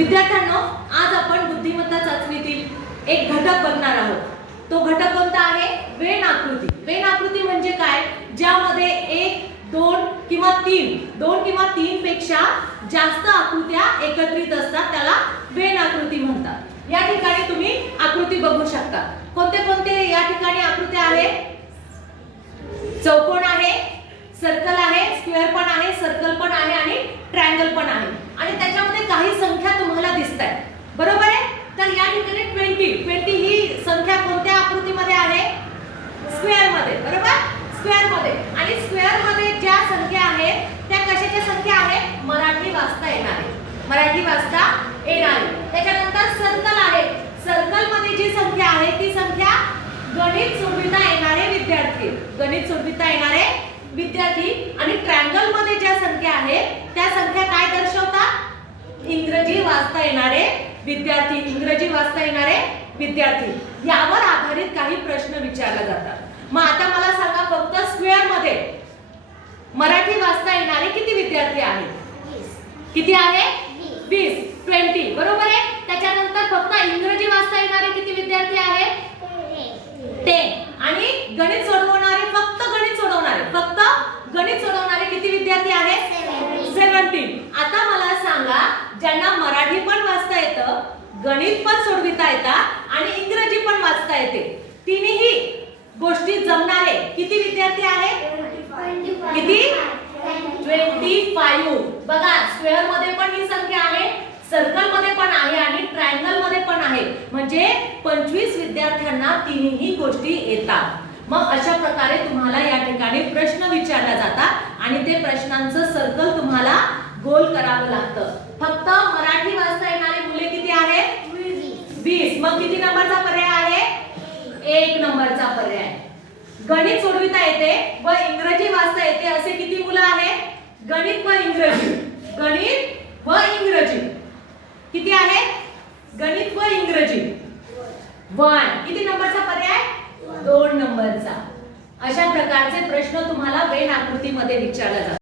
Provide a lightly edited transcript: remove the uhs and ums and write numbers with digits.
विद्यार्थ्यांनो, आज आपण बुद्धिमत्ता चाचणीतील एक घटक बघणार आहोत। तो घटक कोणता आहे? वेन आकृती। वेन आकृती म्हणजे काय? ज्यामध्ये 1, 2 किंवा 3 पेक्षा जास्त आकृत्या एकत्रित असतात, त्याला वेन आकृती म्हणतात। या ठिकाणी तुम्ही आकृती बघू शकता। कोणते कोणते या ठिकाणी आकृत्या आहेत? चौकोन आहे, सर्कल आहे, स्क्वेअर पण आहे, सर्कल पण आहे आणि ट्रायंगल पण आहे आणि त्याच्यामध्ये काही संख्या तुम्हाला दिसतायत, बरोबर आहे? तर या ठिकाणी 20 ही संख्या कोणत्या आकृतीमध्ये आहे? स्क्वेअर मध्ये, बरोबर? स्क्वेअर मध्ये। आणि स्क्वेअर मध्ये ज्या संख्या आहेत त्या कशाच्या संख्या आहेत? मराठी वाचता येणारे, मराठी वाचता येणारे। त्याच्यानंतर सर्कल आहे, सर्कल मध्ये जी संख्या आहे ती संख्या गणित सोडविता येणारे विद्यार्थी, गणित सोडविता येणारे विद्यार्थी। आणि ट्रायंगल मध्ये ज्या संख्या आहेत त्या संख्या काय दर्शवतात? इंग्रजी वाचता येणारे विद्यार्थी, इंग्रजी वाचता येणारे विद्यार्थी। यावर आधारित काही प्रश्न विचारले जातात। मग आता मला सांगा, फक्त स्क्वेअर मध्ये मराठी वाचता येणारे किती विद्यार्थी आहेत? किती आहे? 20, बरोबर आहे? त्याच्यानंतर फक्त इंग्रजी वाचता येणारे किती विद्यार्थी आहेत? 10। आणि गणित सोडवणारे, फक्त गणित सोडवणारे किती विद्यार्थी आहेत? 17। आता मला सांगा, ज्यांना मराठी पण वाचता येतं, गणित पण सोडविता येतात आणि इंग्रजी पण वाचता येते, तिन्ही गोष्टी जमणारे किती विद्यार्थी आहेत? किती? 25। बघा, स्क्वेअर मध्ये पण ही संख्या आहे, सर्कल मध्ये पण आहे आणि ट्रायंगल मध्ये पण आहे, म्हणजे 25 विद्यार्थ्यांना तिन्ही गोष्टी येतात। मग अशा प्रकारे तुम्हाला या ठिकाणी प्रश्न विचारला जातात आणि ते प्रश्नांचं सर्कल तुम्हाला गोल करावं लागतं। फक्त मराठी वाचता येणारे मुले किती आहेत? 20। मग किती नंबरचा पर्याय आहे? 1 नंबरचा पर्याय। गणित सोडविता येते व इंग्रजी वाचता येते असे किती मुलं आहेत? गणित व इंग्रजी, गणित व इंग्रजी किती आहे? गणित व इंग्रजी 1। किती नंबरचा पर्याय? 2 नंबरचा। अशा प्रकारचे प्रश्न तुम्हाला वेन आकृतीमध्ये विचारले जातात।